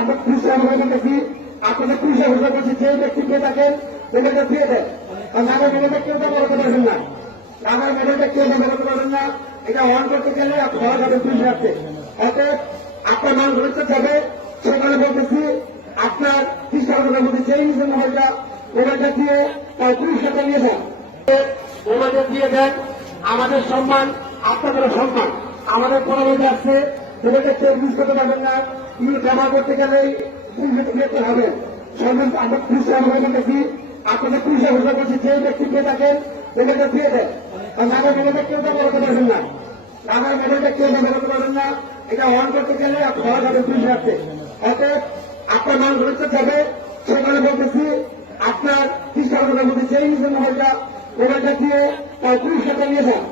আমরা পুলিশ দেখি আপনাদের পুলিশে ঘোষণা করছি যে ব্যক্তি পেয়ে থাকেন ওদেরকে দিয়ে দেন। আর নামের মেয়েটা কেউ তো বলাতে পারবেন না, নামের মেয়েটা কেউ তো বলাতে পারবেন না। এটা অন করতে গেলে ধরা যাবে পুলিশ রাখতে। অতএব আপনার নাম ধরতে যাবে সেখানে বলতেছি আপনার খ্রিস্টানদের মধ্যে যেই নিজের মোবাইলটা দিয়ে তার পুলিশ সাথে নিয়ে যান, মোবাইলটা দিয়ে দেন। আমাদের সম্মান আপনাদের সম্মান। আমাদের পরবর্তী আসছে সেটাকে কেউ ইউজ করতে পারবেন না। জমা করতে গেলেই পুলিশে হবে। আমরা পুলিশের দেখি আপনাদের পুলিশে ঘোষণা করছি যে ব্যক্তি পেয়ে থাকেন ওদেরকে দিয়ে দেন। আর নামের মেয়েটা কেউ তো বলাতে পারবেন না, নামের মেয়েটা কেউ তো বলাতে পারবেন না। এটা অন করতে গেলে ধরা যাবে পুলিশ রাখতে। অতএব আপনার নাম ধরতে যাবে সেখানে বলতেছি আপনার খ্রিস্টানদের মধ্যে যেই নিজের মোবাইলটা দিয়ে তার পুলিশ সাথে নিয়ে যান।